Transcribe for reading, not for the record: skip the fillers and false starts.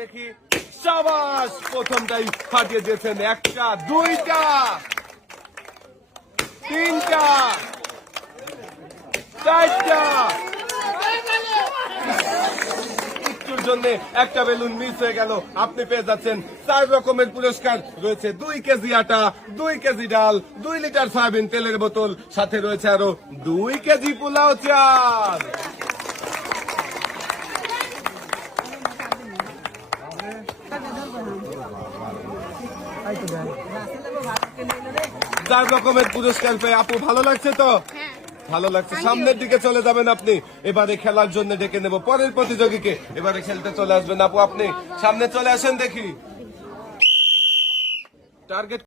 দেখি। সাবাস, প্রথমটাই ফাটিয়ে দিয়েছেন। একটা, দুইটা, তিনটা, চারটা। একটুর জন্য একটা বেলুন মিস হয়ে গেল। আপনি পেয়ে যাচ্ছেন 4 রকমের পুরস্কার। রয়েছে 2 কেজি আটা, 2 কেজি ডাল, 2 লিটার সয়াবিন তেলের বোতল, সাথে রয়েছে আরো 2 কেজি পোলাও চাল। চার রকমের পুরস্কার পেয়ে আপু ভালো লাগছে তো? ভালো লাগছে। সামনের দিকে চলে যাবেন আপনি। এবারে খেলার জন্য ডেকে নেব পরের প্রতিযোগীকে। এবারে খেলতে চলে আসবেন আপু, আপনি সামনে চলে আসেন দেখি। টার্গেট